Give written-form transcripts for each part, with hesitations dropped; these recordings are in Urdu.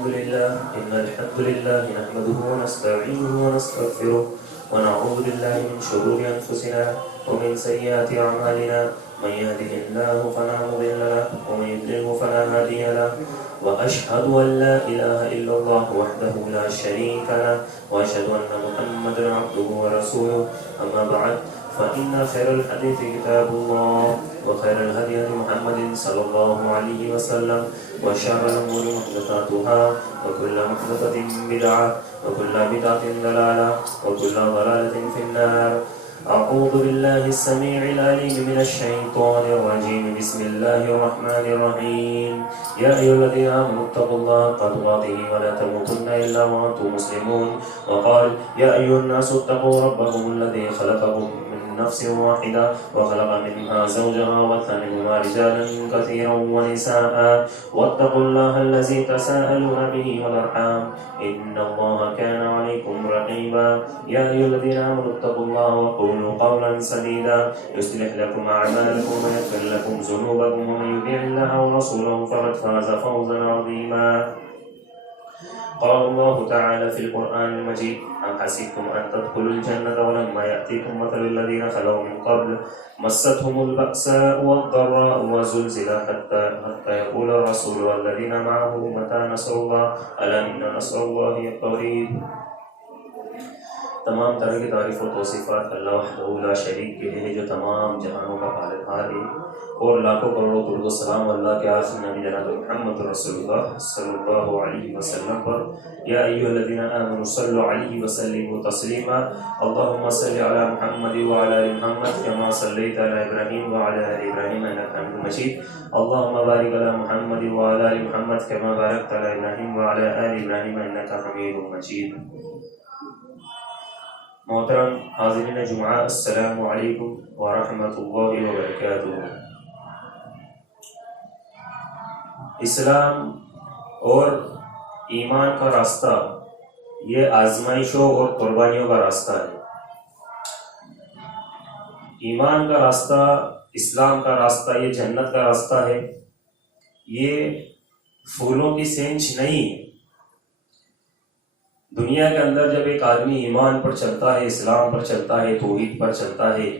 إن الحمد لله نحمده ونستعينه ونستغفره ونعوذ بالله من شرور أنفسنا ومن سيئات أعمالنا من يهده الله فلا مضل له ومن يضلل فلا هادي له وأشهد أن لا إله إلا الله وحده لا شريك له وأشهد أن محمدا عبده ورسوله أما بعد فإن خير الحديث كتاب الله وخير الهدي محمد صلى الله عليه وسلم وشر الأمور محدثاتها وكل محدثة بدعة وكل بدعة ضلالة وكل ضلالة في النار. أعوذ بالله السميع العليم من الشيطان الرجيم. بسم الله الرحمن الرحيم. يا أيها الذين آمنوا اتقوا الله حق تقاته ولا تموتن إلا وأنتم مسلمون. وقال يا أيها الناس اتقوا ربكم الذي خلقكم من نفس واحدة وخلق منها زوجها وبث منهما رجالا كثيرا ونساء واتقوا الله الذي تساءلون به والأرحام إن الله كان عليكم رقيبا. يا أيها الذين آمنوا اتقوا الله وقولوا قولا سديدا يصلح لكم أعمالكم ويغفر لكم ذنوبكم ومن يطع الله ورسوله فقد فاز فوزا عظيما. قال الله تعالى في القرآن المجيد أم حسبتم أن تدخلوا الجنة ولما يأتيكم مثل الذين خلوا من قبل مستهم البأساء والضراء وزلزلوا حتى يقول الرسول والذين معه متى نصر الله ألا إن نصر الله قريب. تمام طرح کی تعریف و توصیفات اللہ وحدہ لا شریک کے لیے جو تمام جہانوں کا پالنہار ہے، اور لاکھوں کروڑوں درود و سلام اللہ کے آخری نبی جناب محمد رسول اللہ صلی اللہ علیہ وسلم پر. یا ایھا الذین آمنوا صلوا علیہ وسلموا تسلیما. اللهم صل علی محمد وعلی آل محمد کما صلیت علی ابراہیم وعلی آل ابراہیم انک حمید مجید. اللهم بارک علی محمد وعلی آل محمد کما بارکت علی ابراہیم وعلی آل ابراہیم انک حمید مجید. محترم حاضرین جمعہ، السلام علیکم ورحمۃ اللہ وبرکاتہ. اسلام اور ایمان کا راستہ یہ آزمائشوں اور قربانیوں کا راستہ ہے. ایمان کا راستہ، اسلام کا راستہ، یہ جنت کا راستہ ہے. یہ پھولوں کی سینچ نہیں ہے. دنیا کے اندر جب ایک آدمی ایمان پر چلتا ہے، اسلام پر چلتا ہے، توحید پر چلتا ہے،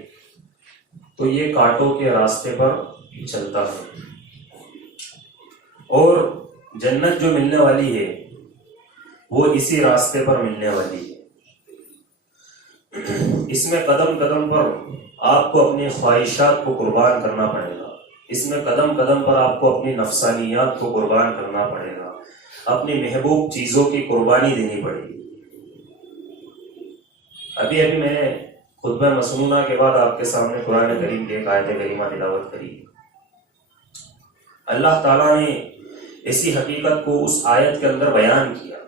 تو یہ کانٹوں کے راستے پر چلتا ہے. اور جنت جو ملنے والی ہے وہ اسی راستے پر ملنے والی ہے. اس میں قدم قدم پر آپ کو اپنی خواہشات کو قربان کرنا پڑے گا. اس میں قدم قدم پر آپ کو اپنی نفسانیات کو قربان کرنا پڑے گا. اپنی محبوب چیزوں کی قربانی دینی پڑے گی. ابھی میں نے خطبہ مسنونہ کے بعد آپ کے سامنے قرآن کریم کی ایک آیت کریمہ تلاوت کری. اللہ تعالیٰ نے ایسی حقیقت کو اس آیت کے اندر بیان کیا.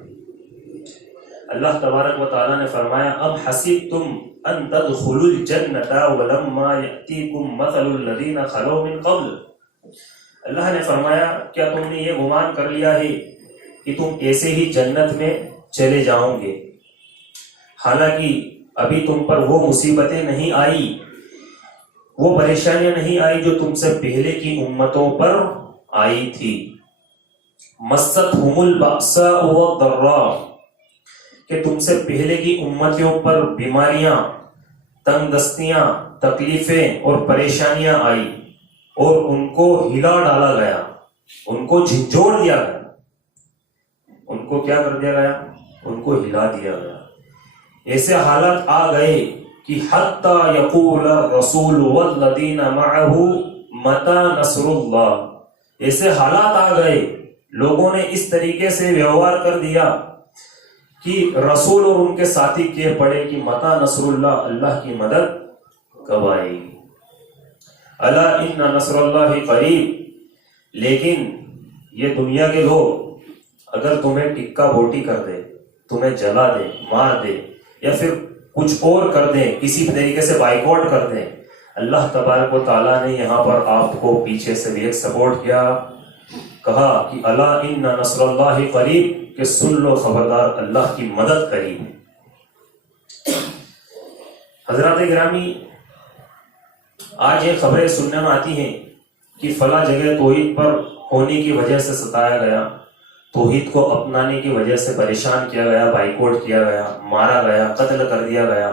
اللہ تبارک و تعالیٰ نے فرمایا ام حسبتم ان تدخلوا الجنۃ ولما یأتیکم مثل الذین خلوا من قبل. اللہ نے فرمایا کیا تم نے یہ گمان کر لیا ہے کہ تم ایسے ہی جنت میں چلے جاؤ گے، حالانکہ ابھی تم پر وہ مصیبتیں نہیں آئی، وہ پریشانیاں نہیں آئی جو تم سے پہلے کی امتوں پر آئی تھی. مستھم البأساء والضراء، کہ تم سے پہلے کی امتوں پر بیماریاں، تنگ دستیاں، تکلیفیں اور پریشانیاں آئی اور ان کو ہلا ڈالا گیا، ان کو جھنجھوڑ دیا گیا. ان کو کیا کر دیا گیا؟ ان کو ہلا دیا گیا. ایسے حالات آ گئے کہ حتی یقول الرسول والذین معہ متی نصر اللہ. ایسے حالات آ گئے، لوگوں نے اس طریقے سے ویوہار کر دیا کہ رسول اور ان کے ساتھی کہہ پڑے کہ متی نصر اللہ، اللہ کی مدد کب آئے گی. الا ان نصر اللہ قریب. لیکن یہ دنیا کے لوگ اگر تمہیں ٹکا بوٹی کر دے، تمہیں جلا دے، مار دے، یا پھر کچھ اور کر دیں، کسی طریقے سے بائیکاٹ کر دیں، اللہ تبارک و تعالیٰ نے یہاں پر آپ کو پیچھے سے بھی ایک سپورٹ کیا. کہا کہ الا ان نصر اللہ قریب، کہ سن لو خبردار اللہ کی مدد قریب ہے. حضرات گرامی، آج یہ خبریں سننے میں آتی ہیں کہ فلاں جگہ توحید پر ہونے کی وجہ سے ستایا گیا، توحید کو اپنانے کی وجہ سے پریشان کیا گیا، بائیکاٹ کیا گیا، مارا گیا، قتل کر دیا گیا،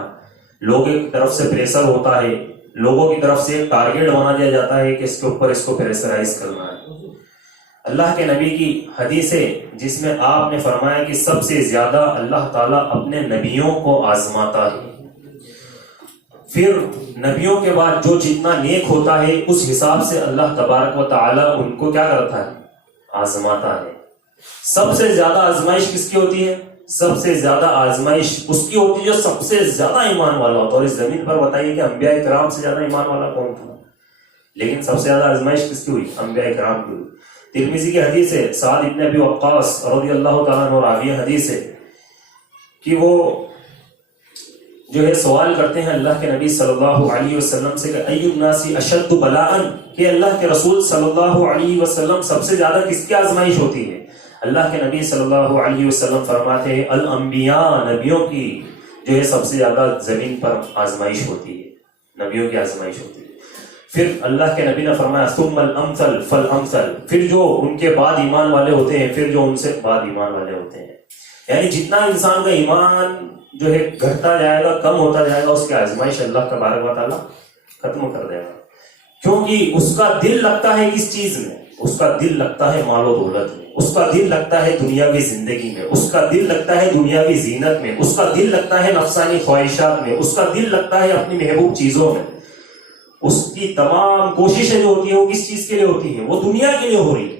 لوگوں کی طرف سے پریشر ہوتا ہے، لوگوں کی طرف سے ایک ٹارگیٹ بنا دیا جاتا ہے کہ اس کے اوپر اس کو پریشرائز کرنا ہے۔ اللہ کے نبی کی حدیث ہے جس میں آپ نے فرمایا کہ سب سے زیادہ اللہ تعالیٰ اپنے نبیوں کو آزماتا ہے، پھر نبیوں کے بعد جو جتنا نیک ہوتا ہے اس حساب سے اللہ تبارک و تعالیٰ ان کو کیا کرتا ہے؟ آزماتا ہے۔ سب سے زیادہ آزمائش کس کی ہوتی ہے؟ سب سے زیادہ آزمائش اس کی ہوتی ہے جو سب سے زیادہ ایمان والا ہوتا ہے۔ اور اس زمین پر بتائیے کہ انبیاء کرام سے زیادہ ایمان والا کون تھا؟ لیکن سب سے زیادہ آزمائش کس کی ہوئی؟ انبیاء کرام کی ہوئی۔ ترمذی کی حدیث ہے، سعد ابن ابی وقاص رضی اللہ تعالیٰ عنہ راوی حدیث ہے کہ وہ جو ہے سوال کرتے ہیں اللہ کے نبی صلی اللہ علیہ وسلم سے کہ ای الناس اشد بلاء، کہ اللہ کے رسول صلی اللہ علیہ وسلم سب سے زیادہ کس کی آزمائش ہوتی ہے؟ اللہ کے نبی صلی اللہ علیہ وسلم فرماتے ہیں الانبیاء، نبیوں کی جو ہے سب سے زیادہ زمین پر آزمائش ہوتی ہے، نبیوں کی آزمائش ہوتی ہے۔ پھر اللہ کے نبی نے فرمایا ثم الامثل فالامثل، پھر جو ان کے بعد ایمان والے ہوتے ہیں، پھر جو ان سے بعد ایمان والے ہوتے ہیں، یعنی جتنا انسان کا ایمان جو ہے گھٹتا جائے گا، کم ہوتا جائے گا، اس کی آزمائش اللہ تبارک و تعالیٰ ختم کر دے گا، کیونکہ اس کا دل لگتا ہے کس چیز میں؟ اس کا دل لگتا ہے مال و دولت میں، اس کا دل لگتا ہے دنیاوی زندگی میں، اس کا دل لگتا ہے دنیاوی زینت میں، اس کا دل لگتا ہے نفسانی خواہشات میں، اس کا دل لگتا ہے اپنی محبوب چیزوں میں۔ اس کی تمام کوششیں جو ہوتی ہیں وہ کس چیز کے لیے ہوتی ہیں؟ وہ دنیا کے لیے ہو رہی ہے۔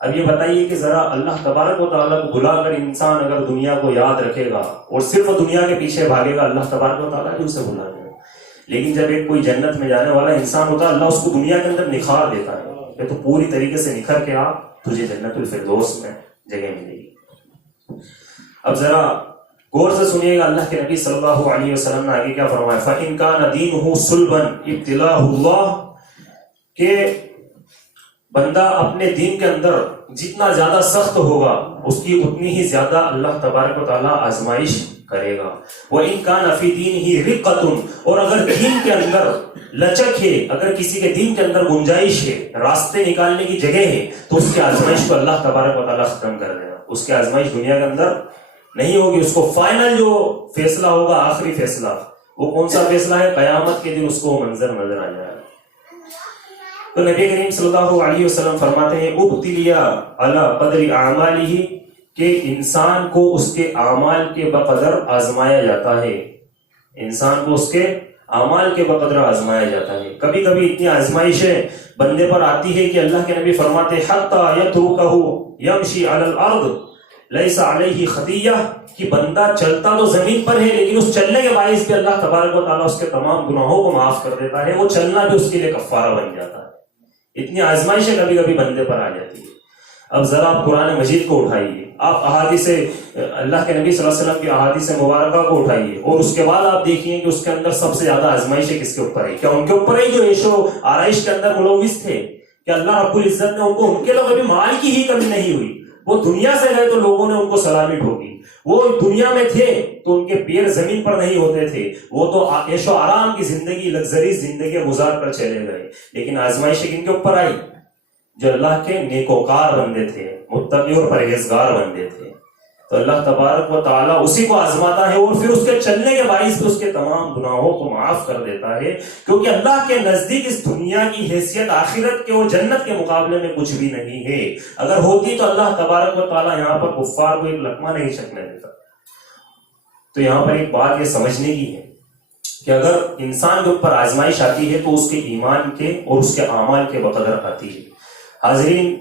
اب یہ بتائیے کہ ذرا اللہ تبارک و تعالیٰ کو بلا کر انسان اگر دنیا کو یاد رکھے گا اور صرف دنیا کے پیچھے بھاگے گا، اللہ تبارک و تعالیٰ بھی اسے بلا دے گا۔ لیکن جب ایک کوئی جنت میں جانے والا انسان ہوتا ہے، اللہ اس کو دنیا کے اندر نکھار دیتا ہے کہ تو پوری طریقے سے نکھر کے آ، تجھے جنت الفردوس میں جگہ ملے گی۔ اب ذرا غور سے سنیے گا، اللہ کے نبی صلی اللہ علیہ وسلم نے آگے کیا فرمایا؟ فَإِنْ كَانَ دِينُهُ صُلْبًا ابْتِلَاهُ اللَّهُ، کہ بندہ اپنے دین کے اندر جتنا زیادہ سخت ہوگا اس کی اتنی ہی زیادہ اللہ تبارک و تعالیٰ آزمائش کرے گا۔ وَإِنْ كَانَ فِي دِينِهِ رِقَّةٌ، اور اگر دین کے اندر لچک ہے، اگر کسی کے دین کے اندر گنجائش ہے، راستے نکالنے کی جگہ ہے، تو اس کی آزمائش کو اللہ تبارک و تعالیٰ ختم کر دے گا۔ اس کی آزمائش دنیا کے اندر نہیں ہوگی، اس کو فائنل جو فیصلہ ہوگا، آخری فیصلہ، وہ کون سا فیصلہ ہے؟ قیامت کے دن اس کو منظر نظر آ جائے گا۔ تو نبی کریم صلی اللہ علیہ وسلم فرماتے ہیں ابتلیا علی قدر اعمالہ، کہ انسان کو اس کے اعمال کے بقدر آزمایا جاتا ہے، انسان کو اس کے اعمال کے بقدر آزمایا جاتا ہے۔ کبھی کبھی اتنی آزمائشیں بندے پر آتی ہے کہ اللہ کے نبی فرماتے حتی یترکہ یمشی علی الارض لیس علیہ خطیہ، کہ بندہ چلتا تو زمین پر ہے لیکن اس چلنے کے باعث بھی اللہ تبارک و تعالیٰ اس کے تمام گناہوں کو معاف کر دیتا ہے، وہ چلنا بھی اس کے لیے کفارہ بن جاتا ہے۔ اتنی آزمائشیں کبھی کبھی بندے پر آ جاتی ہے۔ اب ذرا آپ قرآن مجید کو اٹھائیے، آپ احادیث اللہ کے نبی صلی اللہ علیہ وسلم کی احادیث مبارکہ کو اٹھائیے، اور اس کے بعد آپ دیکھیے کہ اس کے اندر سب سے زیادہ آزمائشیں کس کے اوپر ہے؟ کیا ان کے اوپر ہے جو عیش و آرائش کے اندر ملوث تھے؟ کہ اللہ رب العزت نے ان کے لوگ ابھی مال کی ہی کمی نہیں ہوئی، وہ دنیا سے گئے تو لوگوں نے ان کو سلامی ٹھوکی، وہ دنیا میں تھے تو ان کے پیر زمین پر نہیں ہوتے تھے، وہ تو عیش و آرام کی زندگی، لگژری زندگی گزار کر چلے گئے۔ لیکن آزمائشیں کن کے اوپر آئی؟ جو اللہ کے نیکوکار بندے تھے، متقی اور پرہیزگار بندے تھے۔ تو اللہ تبارک و تعالیٰ اسی کو آزماتا ہے، اور پھر اس کے چلنے کے باعث اس کے تمام گناہوں کو معاف کر دیتا ہے، کیونکہ اللہ کے نزدیک اس دنیا کی حیثیت آخرت کے اور جنت کے مقابلے میں کچھ بھی نہیں ہے۔ اگر ہوتی تو اللہ تبارک و تعالیٰ یہاں پر کفار کو ایک لقمہ نہیں چکنے دیتا۔ تو یہاں پر ایک بات یہ سمجھنے کی ہے کہ اگر انسان کے اوپر آزمائش آتی ہے تو اس کے ایمان کے اور اس کے اعمال کے بقدر آتی ہے۔ حاضرین،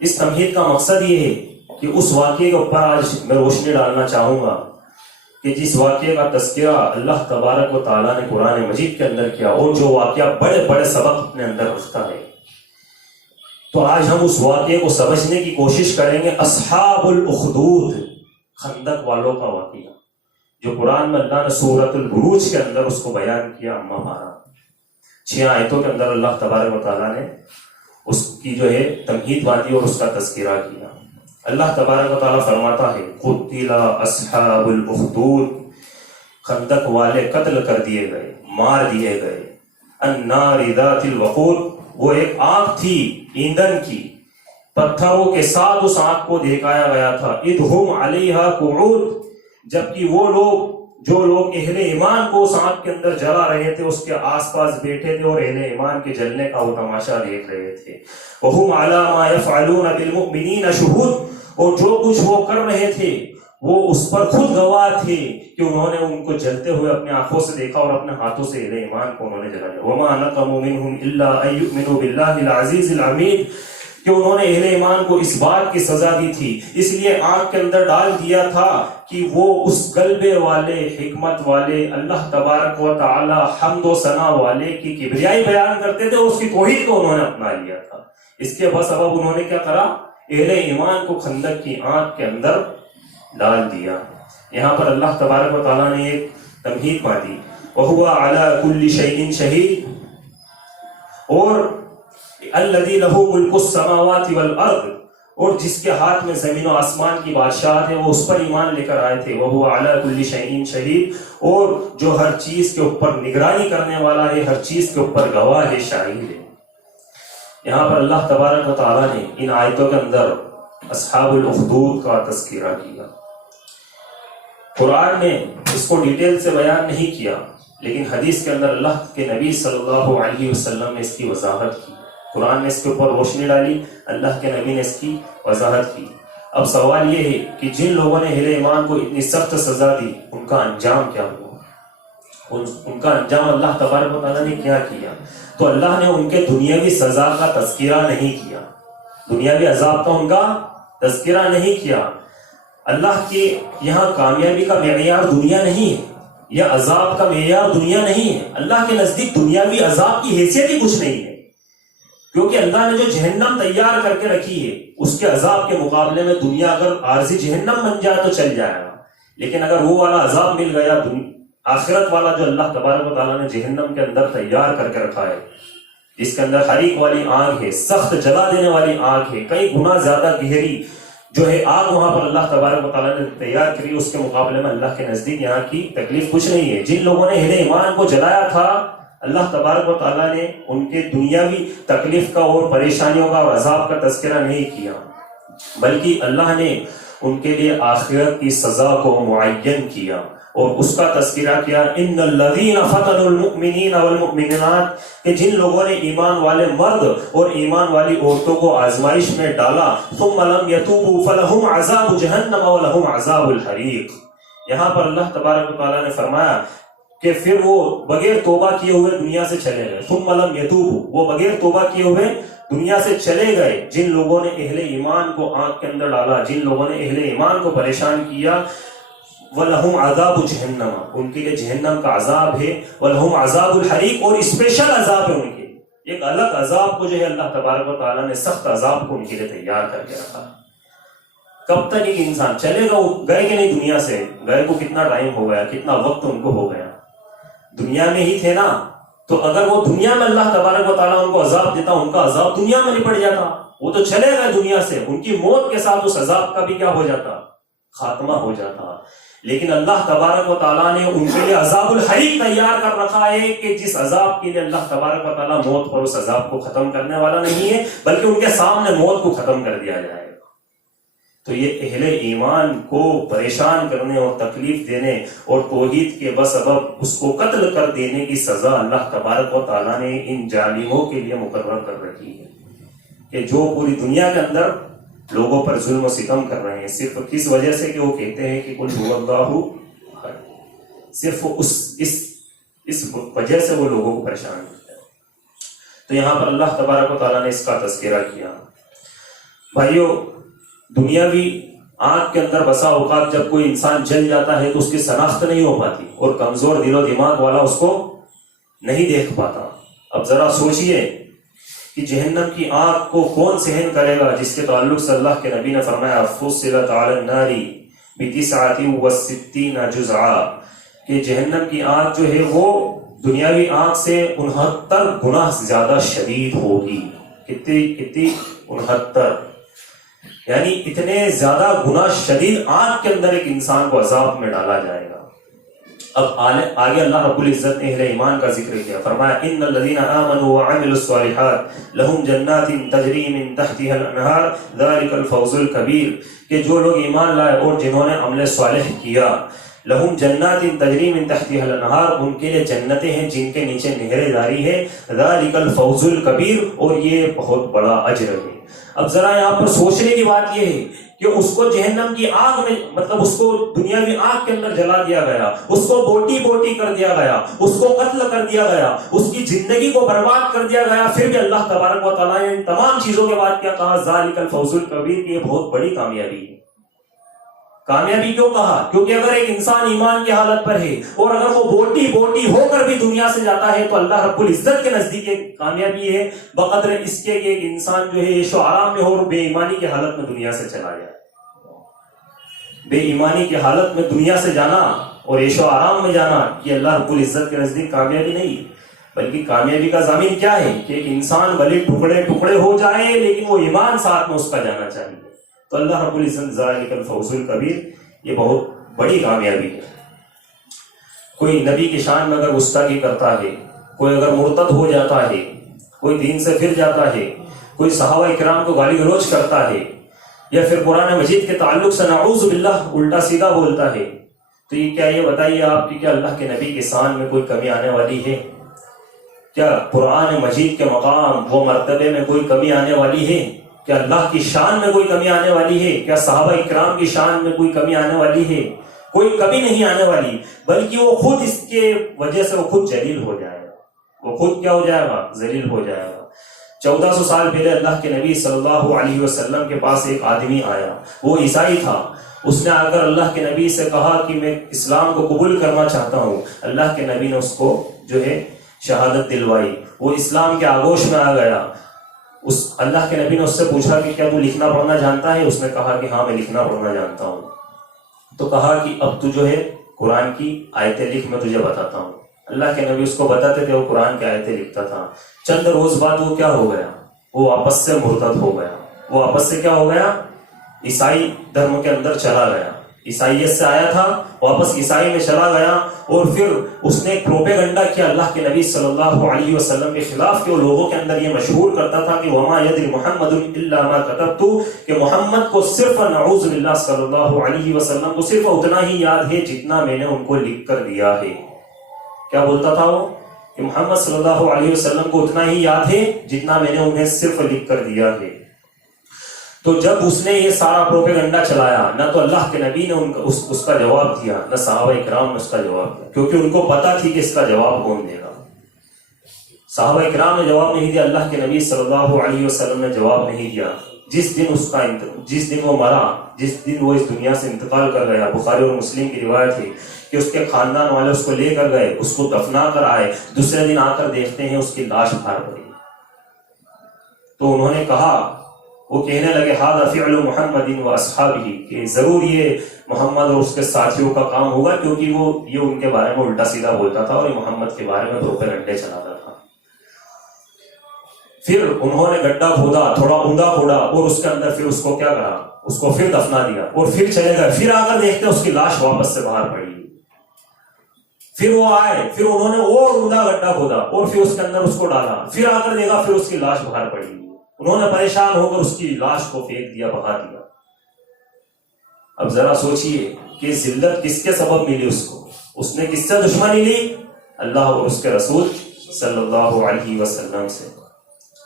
اس تمہید کا مقصد یہ ہے کہ اس واقعے کے اوپر آج میں روشنی ڈالنا چاہوں گا کہ جس واقعے کا تذکرہ اللہ تبارک و تعالیٰ نے قرآن مجید کے اندر کیا، اور جو واقعہ بڑے بڑے سبق اپنے اندر رکھتا ہے، تو آج ہم اس واقعے کو سمجھنے کی کوشش کریں گے۔ اصحاب الاخدود، خندق والوں کا واقعہ، جو قرآن میں اللہ نے سورۃ البروج کے اندر اس کو بیان کیا، اما بارہ 6 آیتوں کے اندر اللہ تبارک و تعالیٰ نے اس کی جو ہے تمہید باندھی اور اس کا تذکرہ کیا۔ اللہ تبارک و تعالیٰ فرماتا ہے قتل اصحاب الاخدود، خندق والے قتل کر دیے گئے، مار دیے گئے۔ النار ذات الوقود، وہ ایک آگ تھی ایندھن کی، پتھروں کے ساتھ اس آنکھ کو دکھایا گیا تھا. اذ ہم علیہا قعود، جبکہ وہ لوگ جو لوگ اہل ایمان کو اس آنکھ کے اندر جلا رہے تھے اس کے آس پاس بیٹھے تھے اور اہل ایمان کے جلنے کا وہ تماشا دیکھ رہے تھے. وہم علی ما یفعلون بالمؤمنین شہود، اور جو کچھ وہ کر رہے تھے وہ اس پر خود گواہ تھے کہ انہوں نے ان کو جلتے ہوئے اپنے آنکھوں سے دیکھا اور اپنے ہاتھوں سے اہل ایمان کو انہوں نے جلایا. وما نقموا منهم الا ان يؤمنوا بالله العزیز الحمید، کہ انہوں نے اہل ایمان کو اس بات کی سزا دی تھی، اس لیے آنکھ کے اندر ڈال دیا تھا کہ وہ اس غلبے والے، حکمت والے، اللہ تبارک و تعالی حمد و ثنا والے کی کبریائی بیان کرتے تھے، اس کی توحید کو انہوں نے اپنا لیا تھا. اس کے سبب انہوں نے کیا کرا؟ اہل ایمان کو خندق کی آنکھ کے اندر ڈال دیا. یہاں پر اللہ تبارک و تعالیٰ نے ایک تمہید باندھی، وَهُوَ عَلَى كُلِّ شَيْءٍ شَهِيدٌ، اور الذی لہ ملک السماوات والارض، اور جس کے ہاتھ میں زمین و آسمان کی بادشاہت ہے، وہ اس پر ایمان لے کر آئے تھے. وَهُوَ عَلَى كُلِّ شَيْءٍ شَهِيدٌ، اور جو ہر چیز کے اوپر نگرانی کرنے والا ہے، ہر چیز کے اوپر گواہ ہے، شاہد ہے. یہاں پر اللہ تبارک و تعالیٰ نے ان آیتوں کے اندر اصحاب الاخدود کا تذکرہ کیا. قرآن نے اس کو ڈیٹیل سے بیان نہیں کیا، لیکن حدیث کے اندر اللہ کے نبی صلی اللہ علیہ وسلم نے اس کی وضاحت کی. قرآن نے اس کے اوپر روشنی ڈالی، اللہ کے نبی نے اس کی وضاحت کی. اب سوال یہ ہے کہ جن لوگوں نے اہل ایمان کو اتنی سخت سزا دی، ان کا انجام کیا ہوا؟ ان کا انجام اللہ تبارک و تعالیٰ نے کیا کیا؟ تو اللہ نے ان کے دنیاوی سزا کا تذکرہ نہیں کیا، دنیاوی عذاب کا ان کا تذکرہ نہیں کیا. اللہ کے یہاں کامیابی کا معیار دنیا نہیں ہے، یا عذاب کا معیار دنیا نہیں ہے. اللہ کے نزدیک دنیاوی عذاب کی حیثیت ہی کچھ نہیں ہے، کیونکہ اللہ نے جو جہنم تیار کر کے رکھی ہے اس کے عذاب کے مقابلے میں دنیا اگر عارضی جہنم بن جائے تو چل جائے گا. لیکن اگر وہ والا عذاب مل گیا، آخرت والا جو اللہ تبارک و تعالیٰ نے جہنم کے اندر تیار کر کے رکھا ہے، جس کے اندر حریق والی آگ ہے، سخت جلا دینے والی آگ ہے، کئی گنا زیادہ گہری جو ہے آگ وہاں پر اللہ تبارک و تعالیٰ نے تیار کری، اس کے مقابلے میں اللہ کے نزدیک یہاں کی تکلیف کچھ نہیں ہے. جن لوگوں نے اہل ایمان کو جلایا تھا، اللہ تبارک و تعالیٰ نے ان کے دنیاوی تکلیف کا اور پریشانیوں کا اور عذاب کا تذکرہ نہیں کیا، بلکہ اللہ نے ان کے لیے آخرت کی سزا کو معین کیا اور اس کا تذکرہ کیا. ان الذین فتنوا المؤمنین والمؤمنات، کہ جن لوگوں نے ایمان والے مرد اور ایمان والی عورتوں کو آزمائش میں ڈالا، ثم لم یتوبوا فلہم عذاب جہنم ولہم عذاب الحریق. یہاں پر اللہ تبارک و تعالیٰ نے فرمایا کہ پھر وہ بغیر توبہ کیے ہوئے دنیا سے چلے گئے. ثم لم یتوبوا، وہ بغیر توبہ کیے ہوئے دنیا سے چلے گئے. جن لوگوں نے اہل ایمان کو آنکھ کے اندر ڈالا، جن لوگوں نے اہل ایمان کو پریشان کیا، وَلَهُمْ عَذَابُ جَهَنَّمَ، ان کے لیے جہنم کا عذاب ہے. وَلَهُمْ عَذَابُ الْحَرِيقِ، اور اسپیشل عذاب ہے ان کے لیے، ایک الگ عذاب کو جو ہے اللہ تبارک و تعالیٰ نے سخت عذاب کو ان کے لیے تیار کر کے رکھا. کب تک ایک انسان چلے گا؟ وہ گئے کہ نہیں دنیا سے؟ گئے کو کتنا ٹائم ہو گیا، کتنا وقت ان کو ہو گیا، دنیا میں ہی تھے نا. تو اگر وہ دنیا میں اللہ تبارک و تعالیٰ ان کو عذاب دیتا، ان کا عذاب دنیا میں نپٹ جاتا. وہ تو چلے گئے دنیا سے، ان کی موت کے ساتھ اس عذاب کا بھی کیا ہو جاتا؟ خاتمہ ہو جاتا. لیکن اللہ تبارک و تعالیٰ نے ان کے لیے عذاب الحریق تیار کر رکھا ہے کہ جس عذاب کے لیے اللہ تبارک و تعالیٰ موت پر اس عذاب کو ختم کرنے والا نہیں ہے، بلکہ ان کے سامنے موت کو ختم کر دیا جائے گا. تو یہ اہل ایمان کو پریشان کرنے اور تکلیف دینے اور توحید کے بسبب اس کو قتل کر دینے کی سزا اللہ تبارک و تعالیٰ نے ان ظالموں کے لیے مقرر کر رکھی ہے، کہ جو پوری دنیا کے اندر لوگوں پر ظلم و ستم کر رہے ہیں، صرف کس وجہ سے کہ وہ کہتے ہیں کہ قل هو اللہ احد، صرف اس وجہ سے وہ لوگوں کو پریشان کرتے ہیں. تو یہاں پر اللہ تبارک و تعالیٰ نے اس کا تذکرہ کیا. بھائیو، دنیاوی آنکھ کے اندر بسا اوقات جب کوئی انسان جل جاتا ہے تو اس کی شناخت نہیں ہو پاتی، اور کمزور دل و دماغ والا اس کو نہیں دیکھ پاتا. اب ذرا سوچئے کہ جہنم کی آگ کو کون سہن کرے گا، جس کے تعلق سے اللہ کے نبی نے فرمایا فصلت علی النار ب69 و60 جزعا، کہ جہنم کی آگ جو ہے وہ دنیاوی آگ سے 69 گنا زیادہ شدید ہوگی. کتنی 69، یعنی اتنے زیادہ گنا شدید آگ کے اندر ایک انسان کو عذاب میں ڈالا جائے گا. اب آگے اللہ رب العزت نے اہل ایمان کا ذکر کیا، فرمایا ان الذین آمنوا وعملوا الصالحات لہم جنات تجری من تحتها الانہار ذلک الفوز الکبیر، کہ جو لوگ ایمان لائے اور جنہوں نے عمل صالح کیا، لہم جنات تجری من تحتها الانہار، ان کے لیے جنتیں ہیں جن کے نیچے نہریں جاری ہیں، ذلک الفوز الکبیر، اور یہ بہت بڑا اجر ہے۔ اب ذرا یہاں پر سوچنے کی بات یہ ہے کہ اس کو جہنم کی آگ میں، مطلب اس کو دنیاوی آگ کے اندر جلا دیا گیا، اس کو بوٹی بوٹی کر دیا گیا، اس کو قتل کر دیا گیا، اس کی زندگی کو برباد کر دیا گیا، پھر بھی اللہ تبارک و تعالیٰ نے ان تمام چیزوں کے بعد کیا کہا؟ ذالک الفوز الکبیر، کہ یہ بہت بڑی کامیابی ہے۔ کامیابی کیوں کہا؟ کیونکہ اگر ایک انسان ایمان کی حالت پر ہے اور اگر وہ بوٹی بوٹی ہو کر بھی دنیا سے جاتا ہے تو اللہ رب العزت کے نزدیک ایک کامیابی ہے، بقدر اس کے کہ ایک انسان جو ہے عیش و آرام میں ہو اور بے ایمانی کی حالت میں دنیا سے چلا جائے۔ بے ایمانی کی حالت میں دنیا سے جانا اور عیش و آرام میں جانا، یہ اللہ رب العزت کے نزدیک کامیابی نہیں، بلکہ کامیابی کا ضامن کیا ہے کہ ایک انسان بھلے ٹکڑے ٹکڑے ہو جائے لیکن وہ ایمان ساتھ میں اس کا جانا چاہیے۔ تو اللہ رب العزت ذالک الفوز الکبیر، یہ بہت بڑی کامیابی ہے۔ کوئی نبی کی شان میں اگر گستاخی کرتا ہے، کوئی اگر مرتد ہو جاتا ہے، کوئی دین سے پھر جاتا ہے، کوئی صحابہ کرام کو گالی گلوچ کرتا ہے، یا پھر قرآن مجید کے تعلق سے نعوذ باللہ الٹا سیدھا بولتا ہے، تو یہ کیا، یہ بتائیے آپ کہ کیا اللہ کے نبی کی شان میں کوئی کمی آنے والی ہے؟ کیا قرآن مجید کے مقام و مرتبے میں کوئی کمی آنے والی ہے؟ کیا اللہ کی شان میں کوئی کمی آنے والی ہے؟ کیا صحابہ اکرام کی شان میں کوئی کمی آنے والی ہے؟ کوئی کمی نہیں آنے والی، بلکہ وہ خود اس کے وجہ سے وہ خود ذلیل ہو جائے گا۔ وہ خود کیا ہو جائے گا؟ ذلیل ہو جائے گا۔ 1400 سال پہلے اللہ کے نبی صلی اللہ علیہ وسلم کے پاس ایک آدمی آیا، وہ عیسائی تھا۔ اس نے آ کر اللہ کے نبی سے کہا کہ میں اسلام کو قبول کرنا چاہتا ہوں۔ اللہ کے نبی نے اس کو جو ہے شہادت دلوائی، وہ اسلام کے آغوش میں آ گیا۔ اللہ کے نبی نے اس سے پوچھا کہ کیا تو لکھنا پڑھنا جانتا ہے؟ اس نے کہا کہ ہاں میں لکھنا پڑھنا جانتا ہوں۔ تو کہا کہ اب تو جو ہے قرآن کی آیتیں لکھ، میں تجھے بتاتا ہوں۔ اللہ کے نبی اس کو بتاتے تھے، وہ قرآن کی آیتیں لکھتا تھا۔ چند روز بعد وہ کیا ہو گیا؟ وہ واپس سے مرتد ہو گیا۔ وہ واپس سے کیا ہو گیا؟ عیسائی دھرم کے اندر چلا گیا۔ عیسائیت سے آیا تھا، واپس عیسائی میں چلا گیا، اور پھر اس نے پروپیگنڈا کیا اللہ کے نبی صلی اللہ علیہ وسلم کے خلاف، کہ وہ لوگوں کے اندر یہ مشہور کرتا تھا کہ وما یدری محمد الا ما کتبت، کہ محمد کو صرف نعوذ باللہ صلی اللہ علیہ وسلم کو صرف اتنا ہی یاد ہے جتنا میں نے ان کو لکھ کر دیا ہے۔ کیا بولتا تھا وہ؟ کہ محمد صلی اللہ علیہ وسلم کو اتنا ہی یاد ہے جتنا میں نے انہیں صرف لکھ کر دیا ہے۔ تو جب اس نے یہ سارا پروپیگنڈا چلایا، نہ تو اللہ کے نبی نے اس کا جواب دیا، نہ صحابہ اکرام نے اس کا جواب دیا، کیونکہ ان کو پتا تھی کہ اس کا جواب کون دے گا۔ صحابہ اکرام نے جواب نہیں دیا، اللہ کے نبی صلی اللہ علیہ وسلم نے جواب نہیں دیا۔ جس دن وہ مرا، جس دن وہ اس دنیا سے انتقال کر گیا، بخاری اور مسلم کی روایت ہے کہ اس کے خاندان والے اس کو لے کر گئے، اس کو دفنا کر آئے، دوسرے دن آ کر دیکھتے ہیں اس کی لاش باہر پڑی۔ تو انہوں نے کہا، وہ کہنے لگے ھذا فعل محمد و اصحابہ، کہ ضرور یہ محمد اور اس کے ساتھیوں کا کام ہوگا، کیونکہ یہ ان کے بارے میں الٹا سیدھا بولتا تھا اور یہ محمد کے بارے میں پروپیگنڈے چلاتا تھا۔ پھر انہوں نے گڈھا کھودا، تھوڑا اوندا کھودا، اور اس کے اندر پھر اس کو کیا کرا؟ اس کو پھر دفنا دیا، اور پھر چلے گئے۔ پھر آ کر دیکھتے اس کی لاش واپس سے باہر پڑی۔ پھر وہ آئے، پھر انہوں نے اور اوندا گڈھا کھودا اور پھر اس کے اندر اس کو ڈالا، پھر آ کر دیکھا، پھر اس کی لاش باہر پڑی۔ انہوں نے پریشان ہو کر اس کی لاش کو پھینک دیا، بہا دیا۔ اب ذرا سوچئے کہ ذلت کس کے سبب ملی اس کو؟ اس نے کس سے دشمنی لی؟ اللہ اور اس کے رسول صلی اللہ علیہ وسلم سے۔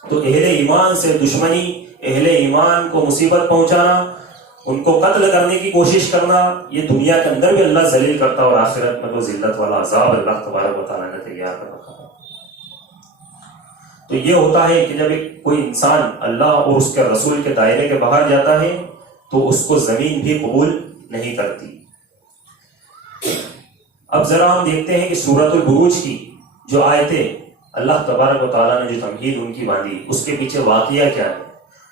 تو اہل ایمان سے دشمنی، اہل ایمان کو مصیبت پہنچانا، ان کو قتل کرنے کی کوشش کرنا، یہ دنیا کے اندر بھی اللہ ذلیل کرتا، اور آخرت میں تو ذلت والا عذاب اللہ تبارک و تعالیٰ نے تیار کر رکھا ہے۔ تو یہ ہوتا ہے کہ جب کوئی انسان اللہ اور اس کے رسول کے دائرے کے باہر جاتا ہے تو اس کو زمین بھی قبول نہیں کرتی۔ اب ذرا ہم دیکھتے ہیں کہ سورۃ البروج کی جو آیتیں اللہ تبارک و تعالیٰ نے جو تمہید ان کی باندھی، اس کے پیچھے واقعہ کیا ہے؟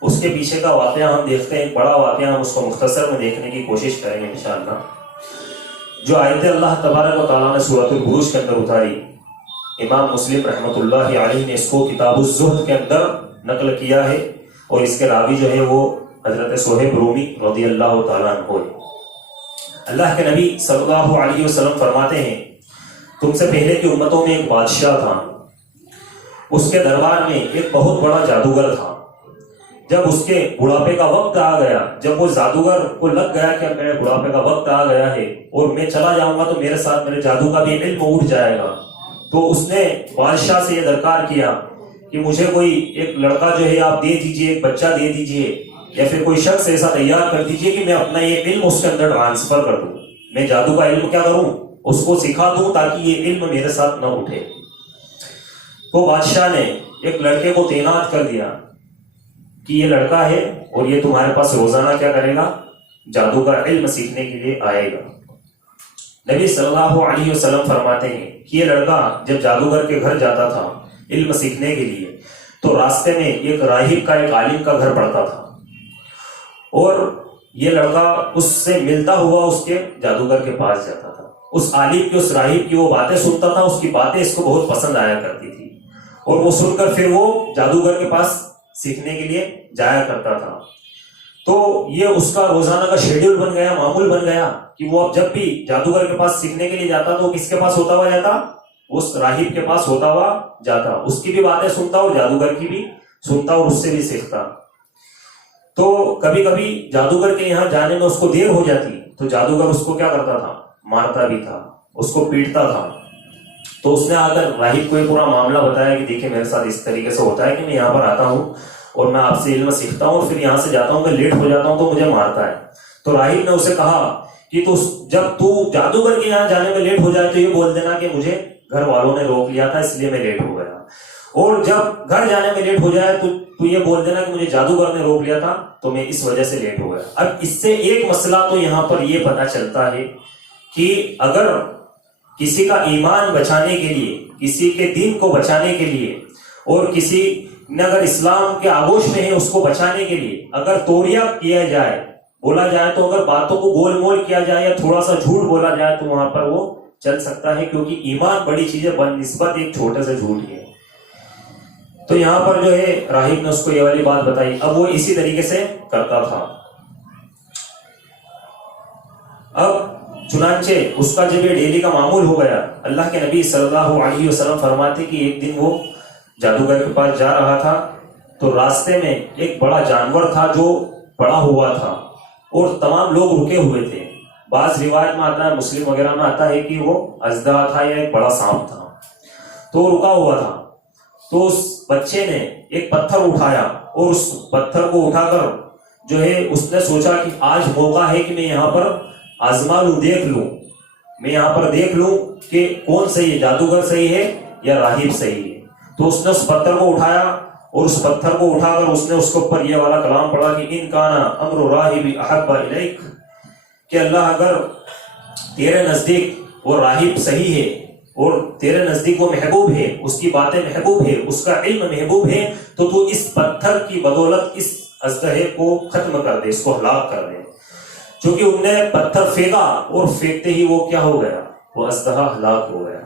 اس کے پیچھے کا واقعہ ہم دیکھتے ہیں، ایک بڑا واقعہ، ہم اس کو مختصر میں دیکھنے کی کوشش کریں گے انشاءاللہ۔ جو آیتیں اللہ تبارک و تعالیٰ نے سورۃ البروج کے اندر اتاری، امام مسلم رحمۃ اللہ علیہ نے اس کو کتاب الزہد کے اندر نقل کیا ہے، اور اس کے راوی جو ہے وہ حضرت صہیب رومی رضی اللہ تعالیٰ عنہ ہے۔ اللہ کے نبی صلی اللہ علیہ وسلم فرماتے ہیں تم سے پہلے کی امتوں میں ایک بادشاہ تھا، اس کے دربار میں ایک بہت بڑا جادوگر تھا۔ جب اس کے بڑھاپے کا وقت آ گیا، جب وہ جادوگر کو لگ گیا کہ میرے بڑھاپے کا وقت آ گیا ہے اور میں چلا جاؤں گا تو میرے ساتھ میرے جادو کا بھی علم اٹھ جائے گا، تو اس نے بادشاہ سے یہ درکار کیا کہ مجھے کوئی ایک لڑکا جو ہے آپ دے دیجئے، ایک بچہ دے دیجئے، یا پھر کوئی شخص ایسا تیار کر دیجئے کہ میں اپنا یہ علم اس کے اندر ٹرانسفر کر دوں، میں جادو کا علم کیا کروں، اس کو سکھا دوں تاکہ یہ علم میرے ساتھ نہ اٹھے۔ تو بادشاہ نے ایک لڑکے کو تعینات کر دیا کہ یہ لڑکا ہے اور یہ تمہارے پاس روزانہ کیا کرے گا، جادو کا علم سیکھنے کے لیے آئے گا۔ نبی صلی اللہ علیہ وسلم فرماتے ہیں کہ یہ لڑکا جب جادوگر کے گھر جاتا تھا علم سیکھنے کے لیے تو راستے میں ایک راہب کا، ایک عالم کا گھر پڑتا تھا، اور یہ لڑکا اس سے ملتا ہوا اس کے جادوگر کے پاس جاتا تھا، اس عالم کی، اس راہب کی وہ باتیں سنتا تھا، اس کی باتیں اس کو بہت پسند آیا کرتی تھی، اور وہ سن کر پھر وہ جادوگر کے پاس سیکھنے کے لیے جایا کرتا تھا۔ تو یہ اس کا روزانہ کا شیڈیول بن گیا، معمول بن گیا کہ وہ اب جب بھی جادوگر کے پاس سیکھنے کے لیے جاتا تو کس کے پاس ہوتا ہوا جاتا، اس راہب کے پاس ہوتا ہوا جاتا، اس کی بھی باتیں سنتا اور جادوگر کی بھی سنتا اور اس سے بھی سیکھتا۔ تو کبھی کبھی جادوگر کے یہاں جانے میں اس کو دیر ہو جاتی تو جادوگر اس کو کیا کرتا تھا، مارتا بھی تھا، اس کو پیٹتا تھا۔ تو اس نے آ کر راہب کو یہ پورا معاملہ بتایا کہ دیکھیں میرے ساتھ اس طریقے سے ہوتا ہے کہ میں یہاں پر آتا ہوں اور میں آپ سے علم سیکھتا ہوں اور پھر یہاں سے جاتا ہوں، میں لیٹ ہو جاتا ہوں تو مجھے مارتا ہے۔ تو راہب نے اسے کہا کہ تو جب تو جادوگر کے یہاں جانے میں لیٹ ہو جائے تو یہ بول دینا کہ مجھے گھر والوں نے روک لیا تھا اس لیے میں لیٹ ہو گیا، اور جب گھر جانے میں لیٹ ہو جائے تو یہ بول دینا کہ مجھے جادوگر نے روک لیا تھا تو میں اس وجہ سے لیٹ ہو گیا۔ اب اس سے ایک مسئلہ تو یہاں پر یہ پتہ چلتا ہے کہ اگر کسی کا ایمان بچانے کے لیے، کسی کے دین کو بچانے کے لیے، اور کسی نے اگر اسلام کے آغوش میں ہے اس کو بچانے کے لیے اگر توڑیا کیا جائے، بولا جائے تو اگر باتوں کو گول مول کیا جائے یا تھوڑا سا جھوٹ بولا جائے تو وہاں پر وہ چل سکتا ہے، کیونکہ ایمان بڑی چیز ہے بنسبت ایک چھوٹے سے جھوٹ ہے۔ تو یہاں پر جو ہے راہب نے اس کو یہ والی بات بتائی، اب وہ اسی طریقے سے کرتا تھا۔ اب چنانچہ اس کا جب یہ ڈیلی کا معمول ہو گیا، اللہ کے نبی صلی اللہ علیہ وسلم فرماتے کہ ایک دن وہ جادوگر کے پاس جا رہا تھا تو راستے میں ایک بڑا جانور تھا جو پڑا ہوا تھا اور تمام لوگ رکے ہوئے تھے۔ بعض روایت میں آتا ہے، مسلم وغیرہ میں آتا ہے کہ وہ اژدہا تھا یا ایک بڑا سانپ تھا، تو وہ رکا ہوا تھا۔ تو اس بچے نے ایک پتھر اٹھایا اور اس پتھر کو اٹھا کر جو ہے اس نے سوچا کہ آج موقع ہے کہ میں یہاں پر آزما لوں، دیکھ لوں، میں یہاں پر دیکھ لوں کہ کون صحیح ہے، جادوگر صحیح ہے یا راہب صحیح ہے۔ تو اس نے اس پتھر کو اٹھایا اور اس پتھر کو اٹھا کر اس نے اس کے اوپر یہ والا کلام پڑھا کہ ان کانا امر راہب احب الیک، کہ اللہ اگر تیرے نزدیک وہ راہب صحیح ہے اور تیرے نزدیک وہ محبوب ہے، اس کی باتیں محبوب ہے، اس کا علم محبوب ہے، تو اس پتھر کی بدولت اس اژدہے کو ختم کر دے، اس کو ہلاک کر دے۔ چونکہ انہوں نے پتھر پھینکا اور پھینکتے ہی وہ کیا ہو گیا، وہ اژدہا ہلاک ہو گیا۔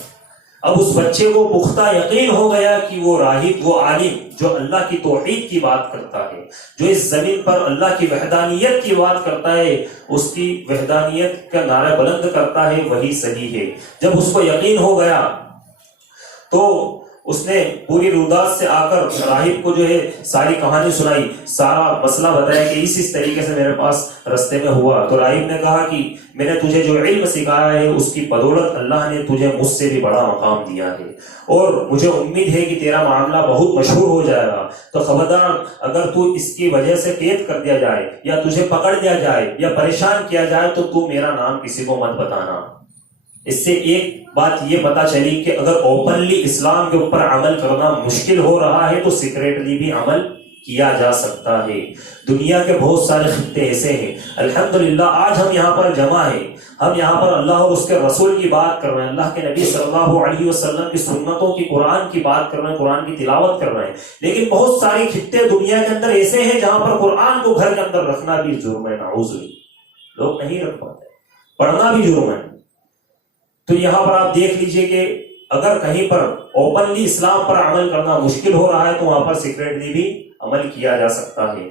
اب اس بچے کو پختہ یقین ہو گیا کہ وہ راہب، وہ عالم جو اللہ کی توحید کی بات کرتا ہے، جو اس زمین پر اللہ کی وحدانیت کی بات کرتا ہے، اس کی وحدانیت کا نعرہ بلند کرتا ہے، وہی صحیح ہے۔ جب اس کو یقین ہو گیا تو اس نے پوری رودات سے آ کر راہب کو جو ہے ساری کہانی سنائی، سارا مسئلہ بتایا کہ اس طریقے سے میرے پاس رستے میں ہوا۔ تو راہب نے کہا کہ میں نے تجھے جو علم سکھایا ہے اس کی بدولت اللہ نے تجھے مجھ سے بھی بڑا مقام دیا ہے، اور مجھے امید ہے کہ تیرا معاملہ بہت مشہور ہو جائے گا۔ تو خبردار اگر تو اس کی وجہ سے قید کر دیا جائے یا تجھے پکڑ دیا جائے یا پریشان کیا جائے تو میرا نام کسی کو مت بتانا۔ اس سے ایک بات یہ پتا چلی کہ اگر اوپنلی اسلام کے اوپر عمل کرنا مشکل ہو رہا ہے تو سیکریٹلی بھی عمل کیا جا سکتا ہے۔ دنیا کے بہت سارے خطے ایسے ہیں، الحمدللہ آج ہم یہاں پر جمع ہیں، ہم یہاں پر اللہ اور اس کے رسول کی بات کر رہے ہیں، اللہ کے نبی صلی اللہ علیہ وسلم کی سنتوں کی، قرآن کی بات کر رہے ہیں، قرآن کی تلاوت کر رہے ہیں، لیکن بہت سارے خطے دنیا کے اندر ایسے ہیں جہاں پر قرآن کو گھر کے اندر رکھنا بھی جرم ہے، نعوذ باللہ، لوگ نہیں رکھ پاتے، پڑھنا بھی جرم ہے۔ تو یہاں پر آپ دیکھ لیجئے کہ اگر کہیں پر اوپنلی اسلام پر عمل کرنا مشکل ہو رہا ہے تو وہاں پر سیکریٹلی بھی عمل کیا جا سکتا ہے۔